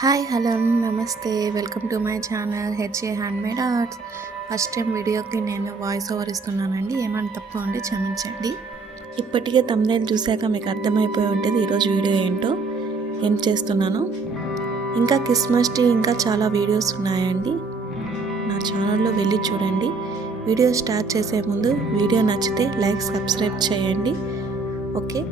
Hi hello నమస్తే welcome to my channel HA handmade arts. First time వీడియోకి నేను voice over ఇస్తున్నానండి, ఏమైనా తప్పు ఉంటే క్షమించండి. ఇప్పటికే థంబ్నెయిల్ చూశాక మీకు అర్థమైపోయి ఉంటుంది ఈరోజు వీడియో ఏంటో, ఏం చేస్తున్నాను. ఇంకా క్రిస్మస్ డే ఇంకా చాలా వీడియోస్ ఉన్నాయండి, నా ఛానల్లో వెళ్ళి చూడండి. వీడియో స్టార్ట్ చేసే ముందు వీడియో నచ్చితే లైక్ సబ్స్క్రైబ్ చేయండి. ఓకే,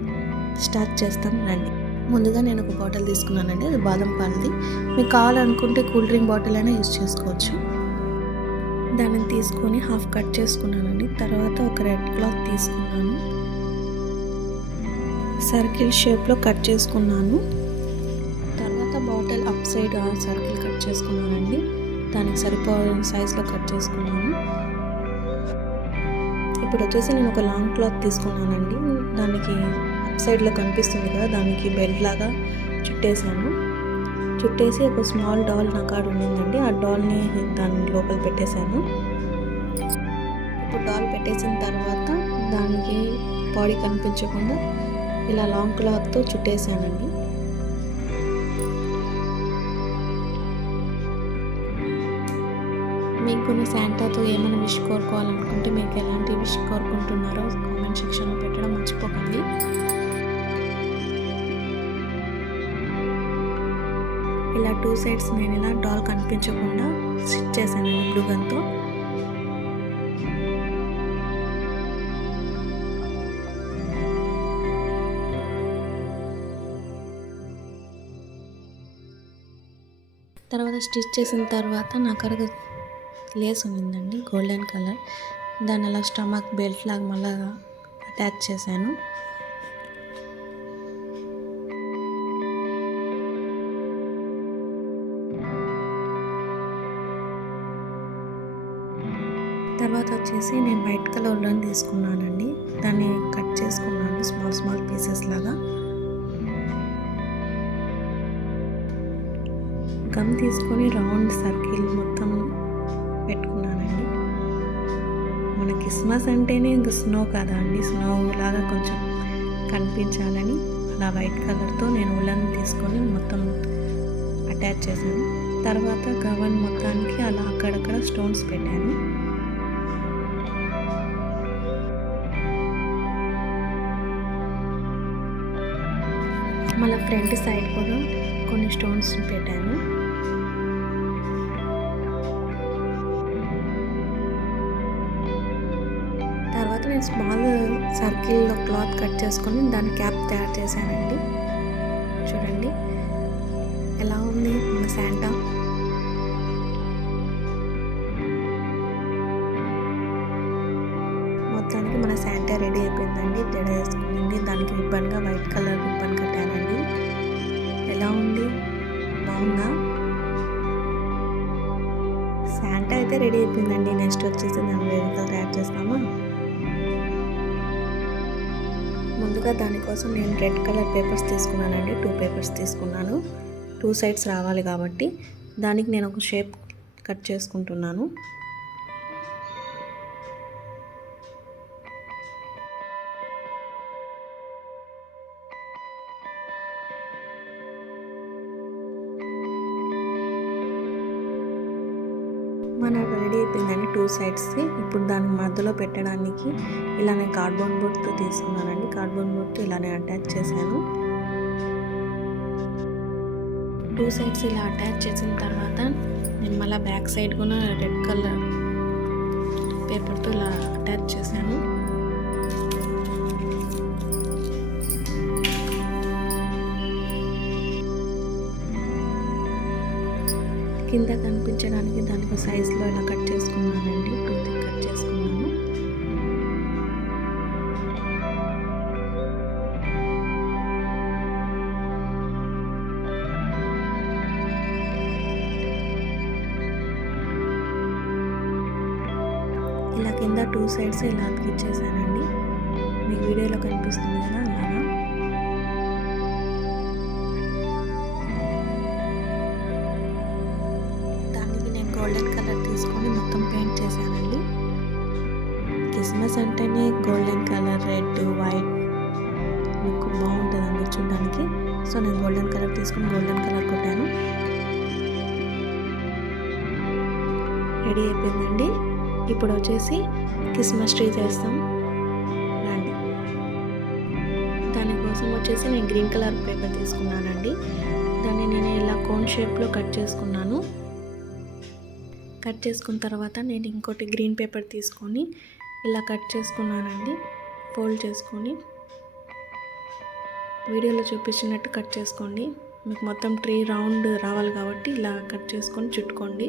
స్టార్ట్ చేస్తాం రండి. ముందుగా నేను ఒక బాటిల్ తీసుకున్నానండి, అది బాదం పాలది. మీకు కావాలనుకుంటే కూల్ డ్రింక్ బాటిల్ అయినా యూస్ చేసుకోవచ్చు. దాన్ని తీసుకొని హాఫ్ కట్ చేసుకున్నానండి. తర్వాత ఒక రెడ్ క్లాత్ తీసుకున్నాను, సర్కిల్ షేప్లో కట్ చేసుకున్నాను. తర్వాత bottle up side circle cut చేసుకున్నానండి, దానికి సరిపోయిన సైజులో కట్ చేసుకున్నాను. ఇప్పుడు వచ్చేసి నేను ఒక లాంగ్ క్లాత్ తీసుకున్నానండి, దానికి సైడ్లో కనిపిస్తుంది కదా, దానికి బెల్ట్ లాగా చుట్టేసాను. చుట్టేసి ఒక స్మాల్ డాల్ నా కాడ ఉండిందండి, ఆ డాల్ని దాని లోపల పెట్టేశాను. ఇప్పుడు డాల్ పెట్టేసిన తర్వాత దానికి బాడీ కనిపించకుండా ఇలా లాంగ్ క్లాత్తో చుట్టేసానండి. మీకు కొన్ని శాంటాతో ఏమైనా విష్ కోరుకోవాలనుకుంటే మీకు ఎలాంటి విష్ కోరుకుంటున్నారో కామెంట్ సెక్షన్లో పెట్టడం మర్చిపోకండి. ఇలా టూ సైడ్స్ నేను ఇలా డాల్ కనిపించకుండా స్టిచ్ చేశానండి గ్లూ గన్తో. తర్వాత స్టిచ్ చేసిన తర్వాత నా కడ లేస్ ఉండిందండి గోల్డెన్ కలర్, దాన్ని అలా స్టమక్ బెల్ట్ లాగా మళ్ళీ అటాచ్ చేశాను. తర్వాత వచ్చేసి నేను వైట్ కలర్లో తీసుకున్నానండి, దాన్ని కట్ చేసుకున్నాను స్మాల్ స్మాల్ పీసెస్ లాగా. గమ్ తీసుకొని రౌండ్ సర్కిల్ మొత్తం పెట్టుకున్నానండి. మన క్రిస్మస్ అంటేనే ఇంకా స్నో కదా అండి, స్నో లాగా కొంచెం కనిపించాలని అలా వైట్ కలర్తో నేను ఉలన్ తీసుకొని మొత్తం అటాచ్ చేశాను. తర్వాత గవన్ మొత్తానికి అలా అక్కడక్కడ స్టోన్స్ పెట్టాను. మళ్ళీ ఫ్రంట్ సైడ్ కూడా కొన్ని స్టోన్స్ పెట్టాను. తర్వాత నేను స్మాల్ సర్కిల్లో క్లాత్ కట్ చేసుకొని దాని క్యాప్ తయారు చేశానండి. చూడండి ఎలా ఉంది మన శాంటా. మొత్తానికి మన శాంటా రెడీ అయిపోయిందండి. జడ వేసుకుంది, దానికి రిబ్బన్గా వైట్ కలర్ రిబ్బన్ కట్టానండి. ఎలా ఉంది, బాగుందా? శాంటా అయితే రెడీ అయిపోయిందండి. నెక్స్ట్ వచ్చేసి దాన్ని వెహికల్ తయారు చేస్తాము. ముందుగా దానికోసం నేను రెడ్ కలర్ పేపర్స్ తీసుకున్నానండి, 2 పేపర్స్ తీసుకున్నాను. 2 సైడ్స్ రావాలి కాబట్టి దానికి నేను ఒక షేప్ కట్ చేసుకుంటున్నాను. మన రెడీ అయిపోయిందండి 2 సైడ్స్. ఇప్పుడు దాని మధ్యలో పెట్టడానికి ఇలా నేను కార్డ్బోర్డ్ బోర్డ్తో తీసుకున్నానండి. కార్డ్బోర్డ్ బోర్డ్తో ఇలానే అటాచ్ చేశాను. 2 సైడ్స్ ఇలా అటాచ్ చేసిన తర్వాత నేను మళ్ళీ బ్యాక్ సైడ్ కూడా రెడ్ కలర్ పేపర్తో ఇలా అటాచ్ చేశాను. కింద కనిపించడానికి దానికి సైజులో ఇలా కట్ చేసుకున్నానండి, 2 కట్ చేసుకున్నాను. ఇలా కింద 2 సైడ్స్ ఇలా అతికిచ్చేసానండి, మీకు వీడియోలో కనిపిస్తుంది కదా అలాగా. గోల్డెన్ కలర్ తీసుకొని మొత్తం పెయింట్ చేశానండి. క్రిస్మస్ అంటేనే golden colour, red, white look బాగుంటుందండి చూడడానికి. సో నేను గోల్డెన్ కలర్ తీసుకొని గోల్డెన్ కలర్ కొట్టాను. రెడీ అయిపోయిందండి. ఇప్పుడు వచ్చేసి క్రిస్మస్ ట్రీ చేస్తాం రండి. దానికోసం వచ్చేసి నేను గ్రీన్ కలర్ పేపర్ తీసుకున్నానండి. దాన్ని నేను ఇలా కోన్ షేప్లో కట్ చేసుకున్నాను. కట్ చేసుకున్న తర్వాత నేను ఇంకోటి గ్రీన్ పేపర్ తీసుకొని ఇలా కట్ చేసుకున్నానండి. ఫోల్డ్ చేసుకొని వీడియోలో చూపించినట్టు కట్ చేసుకోండి. మీకు మొత్తం ట్రీ రౌండ్ రావాలి కాబట్టి ఇలా కట్ చేసుకొని చుట్టుకోండి.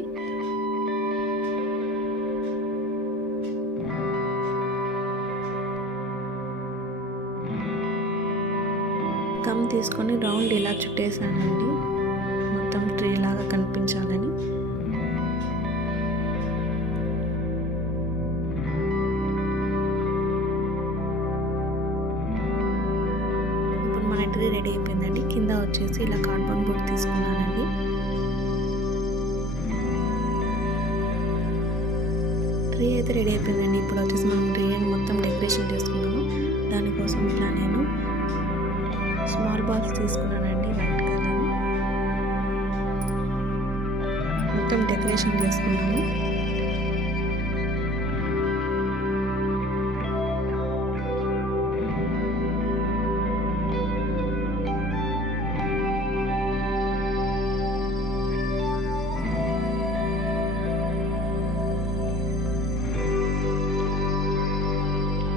గమ్ తీసుకొని రౌండ్ ఇలా చుట్టేసానండి, మొత్తం ట్రీ లాగా కనిపించాలని. ఇప్పుడు మన ట్రీ రెడీ అయిపోయిందండి. కింద వచ్చేసి ఇలా కార్డ్బోర్డ్ బోర్డ్ తీసుకున్నానండి. ట్రీ అయితే రెడీ అయిపోయిందండి. ఇప్పుడు వచ్చేసి మనం ట్రీ అని మొత్తం డెకరేషన్ చేసుకున్నాము. దానికోసం ఇట్లా నేను స్మాల్ బాల్స్ తీసుకున్నానండి, వైట్ కలర్. మొత్తం డెకరేషన్ చేసుకున్నాము.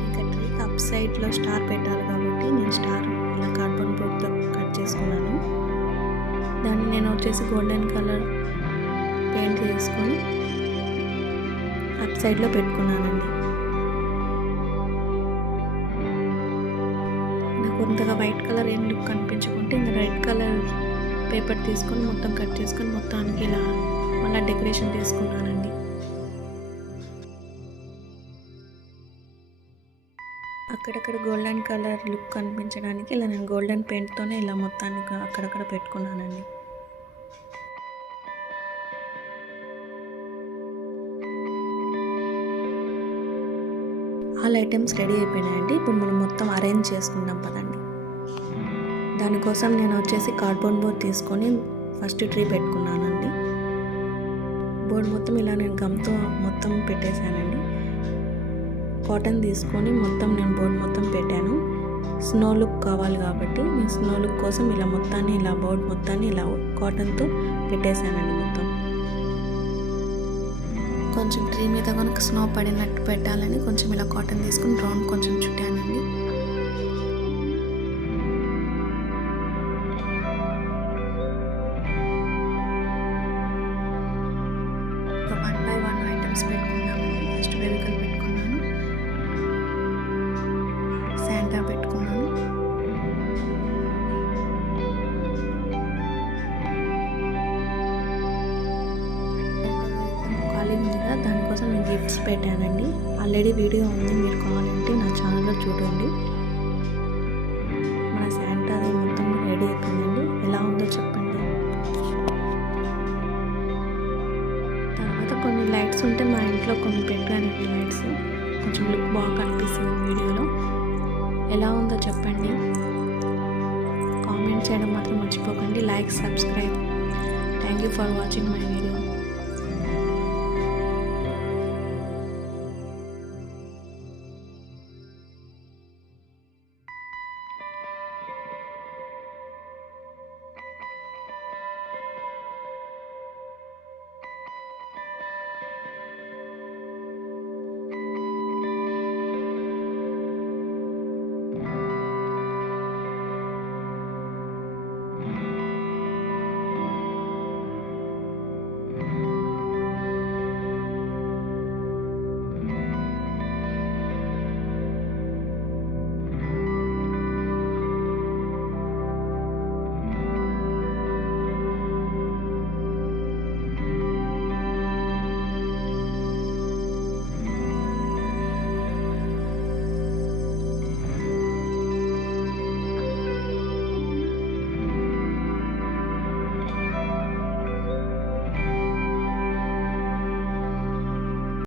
ఇంకా ట్రీకి అప్ సైడ్లో స్టార్ పెట్టాలి కాబట్టి నేను స్టార్ ఇలా కార్డ్బోర్డ్ బోర్డ్తో కట్ చేసుకున్నాను. దాన్ని నేను వచ్చేసి గోల్డెన్ కలర్ పెయింట్ చేసుకొని అప్ సైడ్లో పెట్టుకున్నానండి. నాకు కొంతగా వైట్ కలర్ ఏం లుక్ కనిపించుకుంటే ఇంకా రెడ్ కలర్ పేపర్ తీసుకొని మొత్తం కట్ చేసుకొని మొత్తానికి ఇలా మళ్ళీ డెకరేషన్ చేసుకున్నానండి. అక్కడక్కడ గోల్డెన్ కలర్ లుక్ కనిపించడానికి ఇలా నేను గోల్డెన్ పెయింట్తోనే ఇలా మొత్తానికి అక్కడక్కడ పెట్టుకున్నానండి. ఆల్ ఐటమ్స్ రెడీ అయిపోయినాయండి. ఇప్పుడు మనం మొత్తం అరేంజ్ చేసుకుందాం పదండి. దానికోసం నేను వచ్చేసి కార్డ్బోర్డ్ బోర్డ్ తీసుకొని ఫస్ట్ ట్రీ పెట్టుకున్నానండి. బోర్డ్ మొత్తం ఇలా నేను గమ్తో మొత్తం పెట్టేశానండి. కాటన్ తీసుకొని మొత్తం నేను బోర్డ్ మొత్తం పెట్టాను. స్నో లుక్ కావాలి కాబట్టి నేను స్నో లుక్ కోసం ఇలా మొత్తాన్ని ఇలా బోర్డ్ మొత్తాన్ని ఇలా కాటన్తో పెట్టేశానండి. మొత్తం కొంచెం ట్రీ మీద కనుక స్నో పడినట్టు పెట్టాలని కొంచెం ఇలా కాటన్ తీసుకొని రౌండ్ కొంచెం చుట్టానండి. వన్ బై వన్ ఐటమ్స్ పెట్టుకున్నామండి. ఫస్ట్ వెహికల్ పెట్టుకున్నాను, శాంటా పెట్టుకున్నాను, ఖాళీ ఉంది కదా దానికోసం నేను గిఫ్ట్స్ పెట్టానండి. ఆల్రెడీ వీడియో ఉంది, మీరు కావాలంటే నా ఛానల్లో చూడండి. మన శాంటా అది మొత్తం రెడీ అయిపోయిందండి. ఎలా ఉందో చెప్పండి. తర్వాత కొన్ని లైట్స్ ఉంటే మా ఇంట్లో కొన్ని పెట్టానండి. లైట్స్ కొంచెం లుక్ బాగా కనిపిస్తుంది వీడియోలో. ఎలా ఉందో చెప్పండి, కామెంట్ చేయడం మాత్రం మర్చిపోకండి. Like, subscribe. Thank you for watching my video.